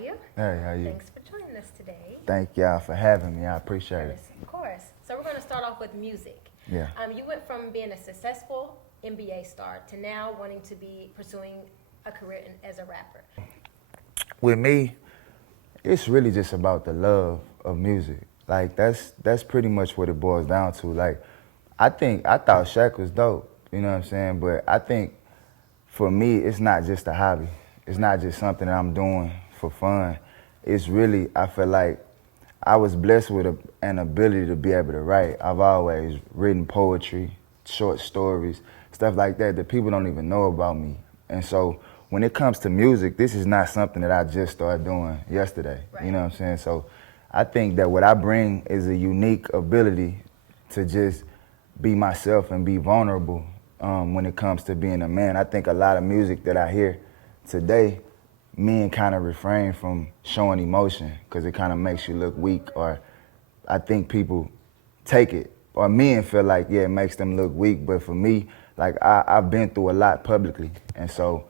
you? Hey, how you? Thanks for joining us today. Thank y'all for having me. I appreciate it. Yes, of course. So we're going to start off with music. Yeah. You went from being a successful NBA star to now wanting to be pursuing a career as a rapper. With me, it's really just about the love of music. Like that's pretty much what it boils down to. Like I thought Shaq was dope, you know what I'm saying? But I think for me it's not just a hobby. It's not just something that I'm doing for fun. It's really I feel like I was blessed with an ability to be able to write. I've always written poetry, short stories, stuff like that people don't even know about me. And so when it comes to music, this is not something that I just started doing yesterday. Right. You know what I'm saying? So I think that what I bring is a unique ability to just be myself and be vulnerable when it comes to being a man. I think a lot of music that I hear today, men kind of refrain from showing emotion because it kind of makes you look weak, or I think people take it, or men feel like, yeah, it makes them look weak. But for me, like I've been through a lot publicly, and so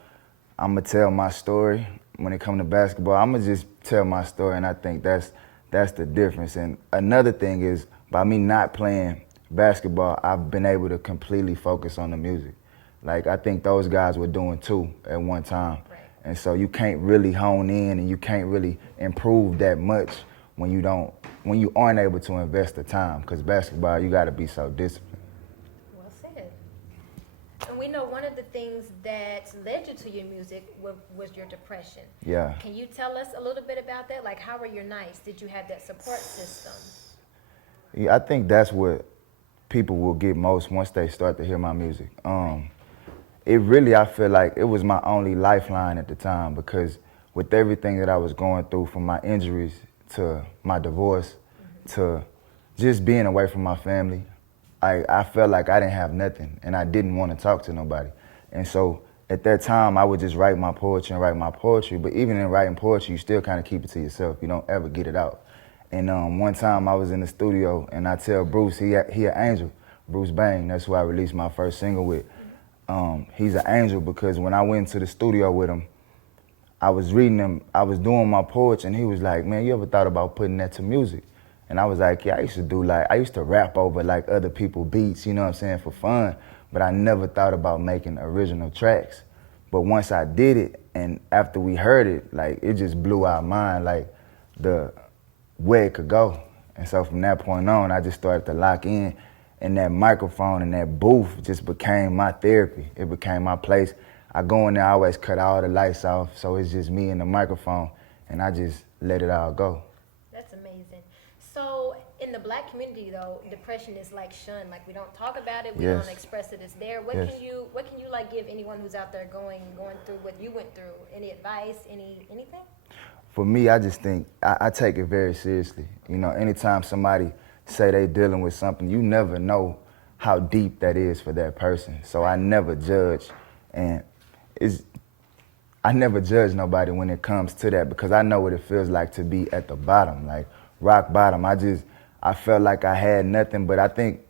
I'm gonna tell my story. When it comes to basketball, I'm gonna just tell my story, and I think that's the difference. And another thing is, by me not playing basketball, I've been able to completely focus on the music. Like I think those guys were doing too at one time. Right. And so you can't really hone in and you can't really improve that much when you aren't able to invest the time. Because basketball, you got to be so disciplined. Well said. And we know one of the things that led you to your music was your depression. Yeah. Can you tell us a little bit about that? Like, how were your nights? Did you have that support system? Yeah, I think that's what people will get most once they start to hear my music. It really, I feel like it was my only lifeline at the time, because with everything that I was going through, from my injuries to my divorce to just being away from my family, I felt like I didn't have nothing and I didn't want to talk to nobody. And so at that time, I would just write my poetry and write my poetry. But even in writing poetry, you still kind of keep it to yourself. You don't ever get it out. And one time I was in the studio and I tell Bruce, he an angel, Bruce Bang, that's who I released my first single with. He's an angel because when I went to the studio with him, I was doing my poetry, and he was like, man, you ever thought about putting that to music? And I was like, yeah, I used to rap over like other people's beats, you know what I'm saying, for fun, but I never thought about making original tracks. But once I did it, and after we heard it, like it just blew our mind, like where it could go. And so from that point on, I just started to lock in. And that microphone and that booth just became my therapy. It became my place. I go in there, I always cut all the lights off, so it's just me and the microphone, and I just let it all go. That's amazing. So in the black community, though, depression is like shunned. Like we don't talk about it, we Yes. don't express it. It's there. What Yes. can you like give anyone who's out there going through what you went through? Any advice? Anything? For me, I just think I take it very seriously. You know, anytime somebody say they dealing with something, you never know how deep that is for that person. So I never judge, and I never judge nobody when it comes to that, because I know what it feels like to be at the bottom, like rock bottom. I felt like I had nothing, but I think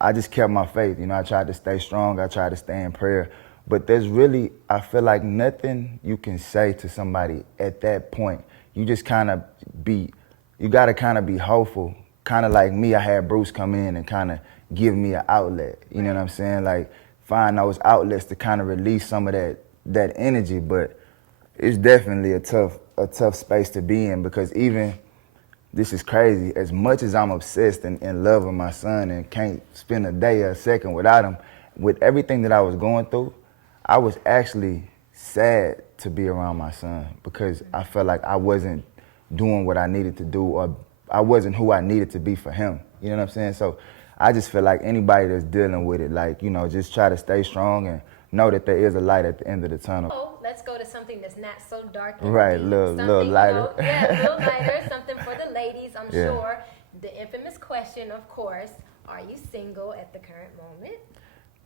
I just kept my faith. You know, I tried to stay strong. I tried to stay in prayer. But there's really, I feel like nothing you can say to somebody at that point. You just you gotta kind of be hopeful. Kind of like me, I had Bruce come in and kind of give me an outlet. You know what I'm saying? Like find those outlets to kind of release some of that energy. But it's definitely a tough space to be in, because even, this is crazy, as much as I'm obsessed and in love with my son and can't spend a day or a second without him, with everything that I was going through, I was actually sad to be around my son, because I felt like I wasn't doing what I needed to do, or I wasn't who I needed to be for him. You know what I'm saying? So I just feel like anybody that's dealing with it, like, you know, just try to stay strong and know that there is a light at the end of the tunnel. Oh, let's go to something that's not so dark and Right, deep. little Something, lighter. a little lighter, something for the ladies, I'm Yeah. sure. The infamous question, of course, are you single at the current moment?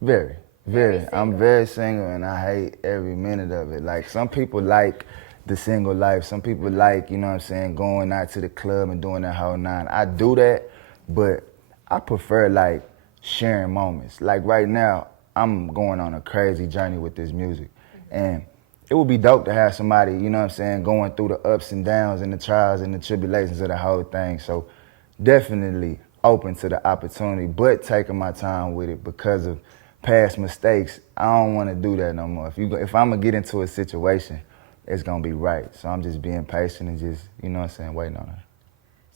Very. Very I'm very single, and I hate every minute of it. Like, some people like the single life. Some people like, you know what I'm saying, going out to the club and doing that whole nine. I do that, but I prefer, like, sharing moments. Like, right now, I'm going on a crazy journey with this music. And it would be dope to have somebody, you know what I'm saying, going through the ups and downs and the trials and the tribulations of the whole thing. So definitely open to the opportunity, but taking my time with it because of past mistakes. I don't want to do that no more. If I'm going to get into a situation, it's going to be right. So I'm just being patient and just, you know what I'm saying, waiting on it.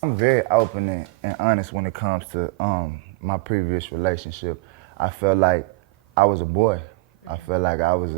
I'm very open and honest when it comes to my previous relationship. I felt like I was a boy. I felt like I was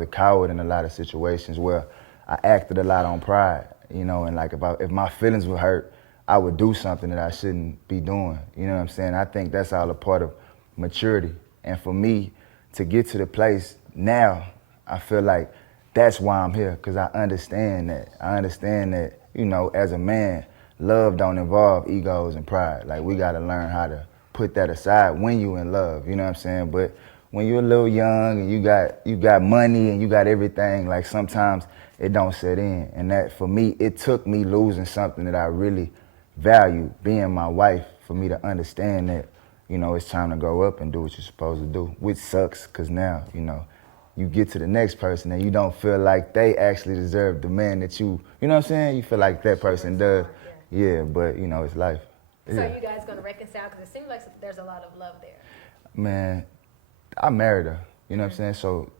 a coward in a lot of situations where I acted a lot on pride, you know, and like if my feelings were hurt, I would do something that I shouldn't be doing. You know what I'm saying? I think that's all a part of maturity. And for me to get to the place now, I feel like that's why I'm here, because I understand that. I understand that, you know, as a man, love don't involve egos and pride. Like, we got to learn how to put that aside when you in love, you know what I'm saying? But when you're a little young and you got money and you got everything, like, sometimes it don't set in. And that, for me, it took me losing something that I really value, being my wife, for me to understand that, you know, it's time to grow up and do what you're supposed to do, which sucks, because now, you know, you get to the next person and you don't feel like they actually deserve the man that you know what I'm saying? You feel like that person does. Yeah, but, you know, it's life. So are you guys going to reconcile? Because it seems like there's a lot of love there. Man, I married her, you know what I'm saying? So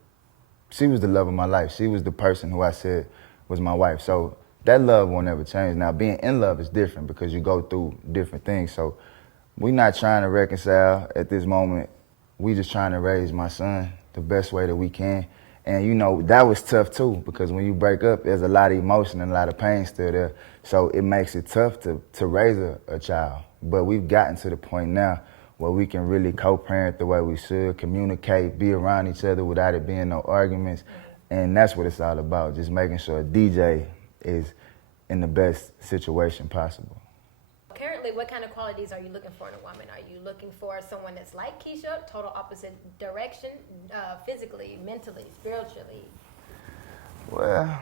she was the love of my life. She was the person who I said was my wife. So that love won't ever change. Now, being in love is different because you go through different things. So we're not trying to reconcile at this moment. We just trying to raise my son the best way that we can. And, you know, that was tough, too, because when you break up, there's a lot of emotion and a lot of pain still there. So it makes it tough to raise a child. But we've gotten to the point now where we can really co-parent the way we should, communicate, be around each other without it being no arguments. And that's what it's all about, just making sure a DJ is in the best situation possible. Currently, what kind of qualities are you looking for in a woman? Are you looking for someone that's like Keisha, total opposite direction, physically, mentally, spiritually? Well,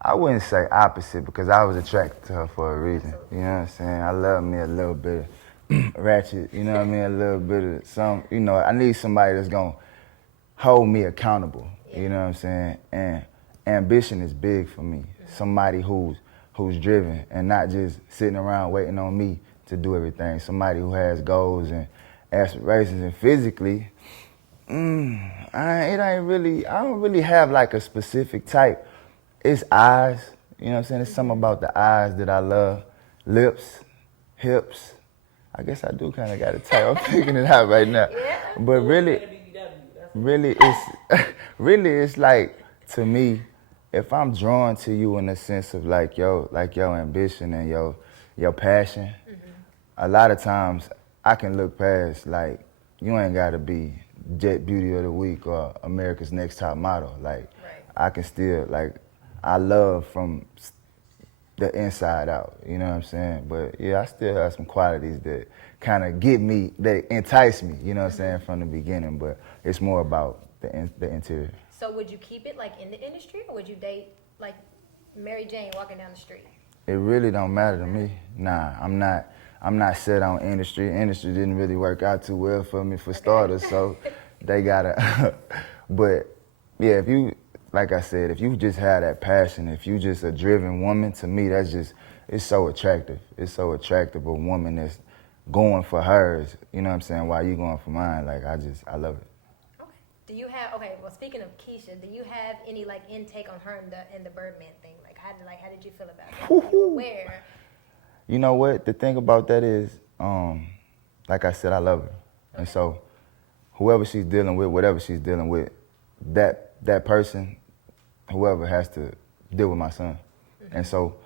I wouldn't say opposite, because I was attracted to her for a reason. Absolutely. You know what I'm saying? I love me a little bit of ratchet, you know what I mean? A little bit of some, you know, I need somebody that's going to hold me accountable, you know what I'm saying? And ambition is big for me. Somebody who's driven and not just sitting around waiting on me to do everything. Somebody who has goals and aspirations. And physically, I don't really have like a specific type. It's eyes, you know what I'm saying? It's something about the eyes that I love. Lips, hips. I guess I do kind of got a type. I'm figuring it out right now. Yeah. But really, it's like, to me, if I'm drawn to you in the sense of like your ambition and your passion, a lot of times I can look past, like, you ain't gotta be Jet Beauty of the Week or America's Next Top Model. Like, I can still, like, I love from the inside out, you know what I'm saying? But yeah, I still have some qualities that kind of get me, that entice me, you know what I'm saying, from the beginning. But it's more about the interior. So would you keep it like in the industry, or would you date like Mary Jane walking down the street? It really don't matter to me. Nah, I'm not set on industry. Industry didn't really work out too well for me, for starters, so they gotta. But yeah, if you, like I said, if you just have that passion, if you just a driven woman, to me, that's just, it's so attractive. It's so attractive, a woman that's going for hers, you know what I'm saying, while you going for mine. Like, I love it. Do you have, well, speaking of Keisha, do you have any like intake on her in the Birdman thing? Like how did you feel about that? Were you aware? You know what? The thing about that is, like I said, I love her. And so whoever she's dealing with, whatever she's dealing with, that person, whoever, has to deal with my son. And so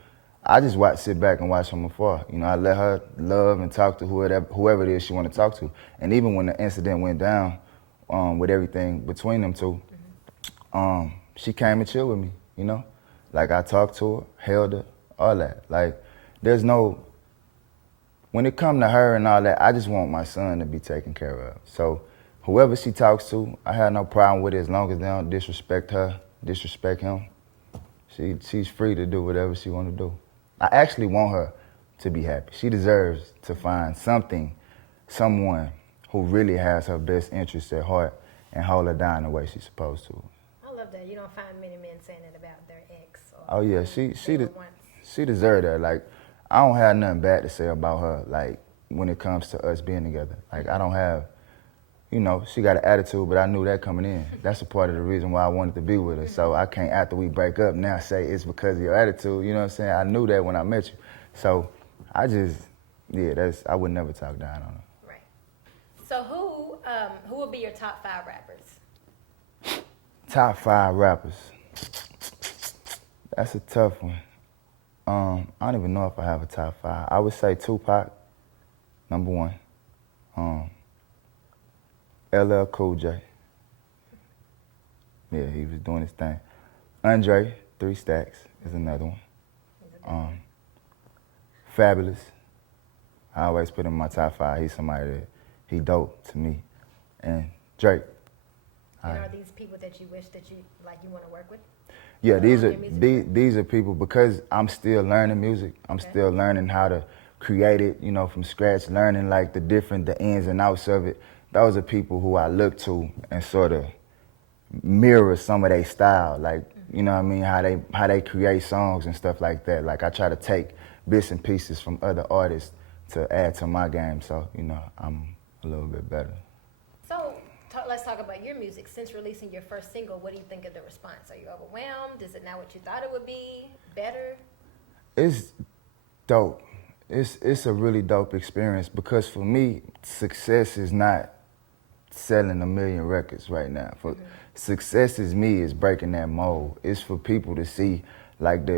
I just sit back and watch from afar. You know, I let her love and talk to whoever it is she want to talk to. And even when the incident went down, with everything between them two, she came and chilled with me, you know? Like, I talked to her, held her, all that. Like, there's no, when it come to her and all that, I just want my son to be taken care of. So whoever she talks to, I have no problem with it, as long as they don't disrespect her, disrespect him. She's free to do whatever she want to do. I actually want her to be happy. She deserves to find someone who really has her best interests at heart and hold her down the way she's supposed to. I love love that. You don't find many men saying it about their ex. Or Oh yeah, were once. she deserved that. Like, I don't have nothing bad to say about her. Like, when it comes to us being together, like I don't have, you know, she got an attitude, but I knew that coming in. That's a part of the reason why I wanted to be with her. So I can't, after we break up, now say it's because of your attitude. You know what I'm saying? I knew that when I met you. So I just, yeah, I would never talk down on her. Right. So who would be your top 5 rappers? Top 5 rappers. That's a tough one. I don't even know if I have a top 5. I would say Tupac, number 1. LL Cool J. Yeah, he was doing his thing. Andre, 3 Stacks is another one. Fabulous. I always put him in my top 5. He's somebody that, he dope to me. And Drake. And are these people that you wish that you want to work with? Yeah, these are people, because I'm still learning music. I'm still learning how to create it, you know, from scratch, learning like the ins and outs of it. Those are people who I look to and sort of mirror some of their style, like, you know what I mean, how they create songs and stuff like that. Like, I try to take bits and pieces from other artists to add to my game, so, you know, I'm a little bit better. So let's talk about your music. Since releasing your first single, what do you think of the response? Are you overwhelmed? Is it not what you thought it would be? Better? It's dope. It's a really dope experience, because for me, success is not selling 1 million records right now. For success is breaking that mold. It's for people to see like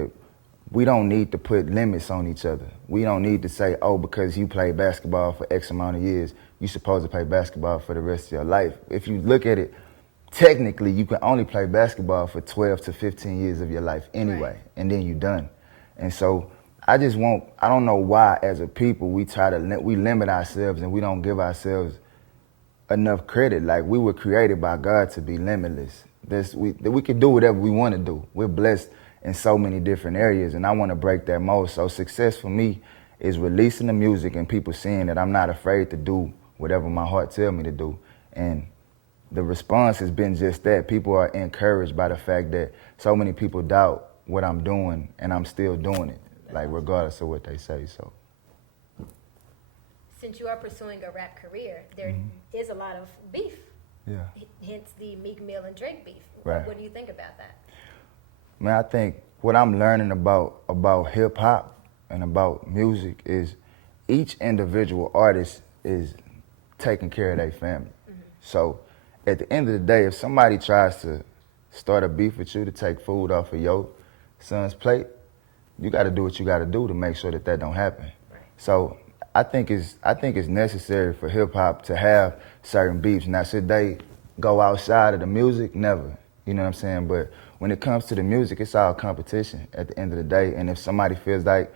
we don't need to put limits on each other. We don't need to say, oh, because you played basketball for X amount of years, you're supposed to play basketball for the rest of your life. If you look at it, technically, you can only play basketball for 12 to 15 years of your life anyway, and then you're done. And so I don't know why as a people we limit ourselves and we don't give ourselves enough credit. Like, we were created by God to be limitless. We can do whatever we want to do. We're blessed in so many different areas, and I want to break that mold. So success for me is releasing the music and people seeing that I'm not afraid to do whatever my heart tells me to do. And the response has been just that. People are encouraged by the fact that so many people doubt what I'm doing, and I'm still doing it, like regardless of what they say. So, since you are pursuing a rap career, there is a lot of beef. Yeah. Hence the Meek Mill and Drake beef. Right. What do you think about that? Man, I think what I'm learning about hip hop and about music is each individual artist is taking care of their family. So at the end of the day, if somebody tries to start a beef with you to take food off of your son's plate, you got to do what you got to do to make sure that don't happen. Right. So I think it's necessary for hip hop to have certain beefs. Now, should they go outside of the music? Never. You know what I'm saying? But when it comes to the music, it's all competition at the end of the day. And if somebody feels like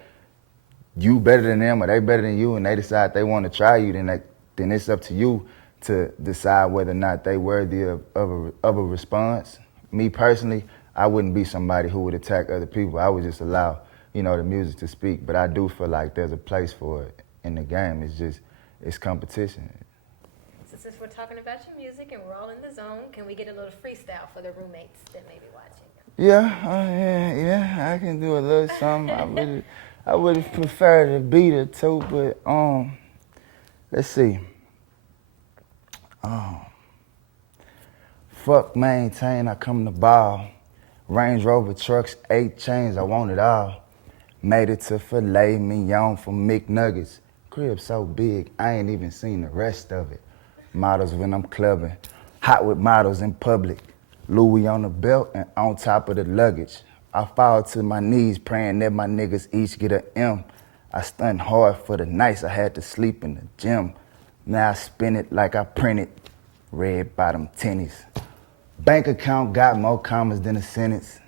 you better than them or they better than you, and they decide they want to try you, then it's up to you to decide whether or not they worthy of a response. Me personally, I wouldn't be somebody who would attack other people. I would just allow, the music to speak. But I do feel like there's a place for it in the game. It's competition. So since we're talking about your music and we're all in the zone, can we get a little freestyle for the roommates that may be watching? Yeah, I can do a little something. I would prefer to beat it too, but let's see. Fuck maintain, I come to ball. Range Rover trucks, 8 chains, I want it all. Made it to filet mignon from McNuggets. Crib so big, I ain't even seen the rest of it. Models when I'm clubbing, hot with models in public. Louis on the belt and on top of the luggage. I fall to my knees praying that my niggas each get a M. I stunned hard for the nights I had to sleep in the gym. Now I spin it like I printed red bottom tennies. Bank account got more commas than a sentence.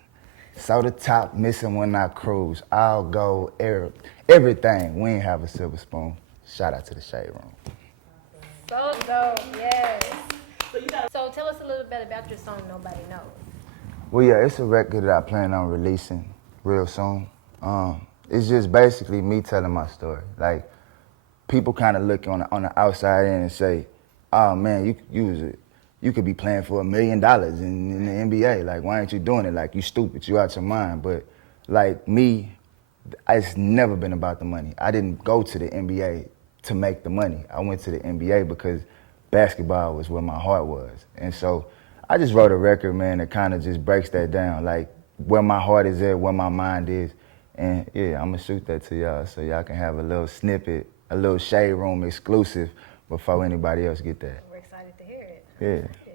So the top missing when I cruise. I'll go everything. We ain't have a silver spoon. Shout out to the Shade Room. So dope, yes. So tell us a little bit about your song, Nobody Knows. Well, yeah, it's a record that I plan on releasing real soon. It's just basically me telling my story. Like, people kind of look on the outside end and say, "Oh man, you you could be playing for $1 million in the NBA. Like, why ain't you doing it? Like, you stupid, you out your mind. But like me, it's never been about the money. I didn't go to the NBA to make the money. I went to the NBA because basketball was where my heart was. And so I just wrote a record, man, that kind of just breaks that down, like where my heart is at, where my mind is. And yeah, I'm gonna shoot that to y'all so y'all can have a little snippet, a little Shade Room exclusive before anybody else get that. We're excited to hear it. Yeah.